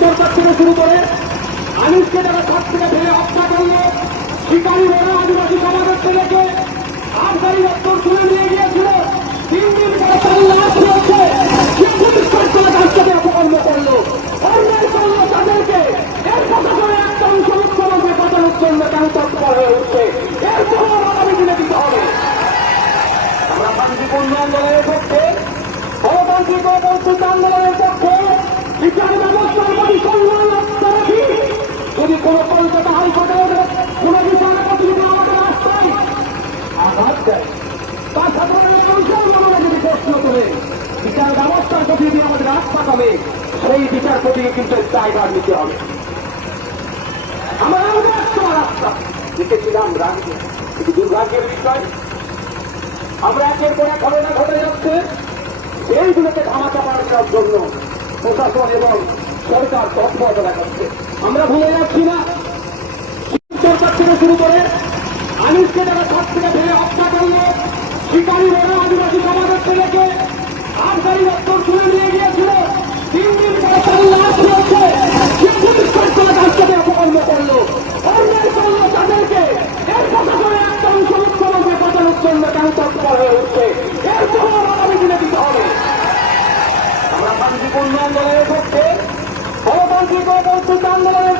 সরকার থেকে শুরু করে আনিসকে যারা ছাদ থেকে ফেলে হত্যা করলো, শিকারী বড় আদিবাসী সমাজের ছেলেকে আবগারি দপ্তর তুলে নিয়ে গিয়েছিল, 3 দিন পরে তার লাশ রয়েছে, রাস্তাতে অপকর্ম করলো, অন্যায় করলো তাদেরকে, এর প্রশাসনে একটা অংশ মুখ্যমন্ত্রী বাঁচানোর জন্য কেন তৎপর হয়ে উঠছে, এর খবর আগামী দিনে দিতে হবে। আমরা শান্তিপূর্ণ আন্দোলনের পক্ষে, গণতান্ত্রিক ও বৌদ্ধ আন্দোলনের পক্ষে বিচার ব্যবস্থার প্রতি সম্মান রাখতে রাখি। যদি কোনো কলকাতা হাইকোর্টের কোন বিচারপতি যদি আমাদের রাস্তায় আঘাত দেয়, তার সাধারণ মানুষের যদি প্রশ্ন করে বিচার ব্যবস্থার প্রতি যদি আমাদের রাস্তা পাবে, সেই বিচারপতিকে কিন্তু দায়ভার নিতে হবে। আমরা রাস্তা লিখেছিলাম রাখবো, কিন্তু দুর্ভাগ্যের বিষয় আমরা একের পর এক ঘটনা ঘটে যাচ্ছে, এইগুলোকে ধামাচাপা দেওয়ার জন্য প্রশাসন এবং সরকার তৎপরতা দেখাচ্ছে। আমরা ভুলে যাচ্ছি না, সরকার থেকে শুরু করে আনিসকে যারা ছাদ থেকে ফেলে হত্যা করলো, শিকারী বড় আদিবাসী সমাজের ছেলেকে আবগারি দপ্তর তুলে নিয়ে গিয়েছিল, 3 দিন পরে তার লাশ রয়েছে, রাস্তাতে অপকর্ম করলো, অন্যায় করলো তাদেরকে, এর প্রশাসনে একটা অংশ মুখ্যমন্ত্রী বাঁচানোর জন্য কেন তৎপর হয়ে উঠছে, এর খবর আগামী দিনে দিতে হবে। আমরা শান্তিপূর্ণ আন্দোলনের পক্ষে, গণতান্ত্রিক ও বৌদ্ধ আন্দোলনের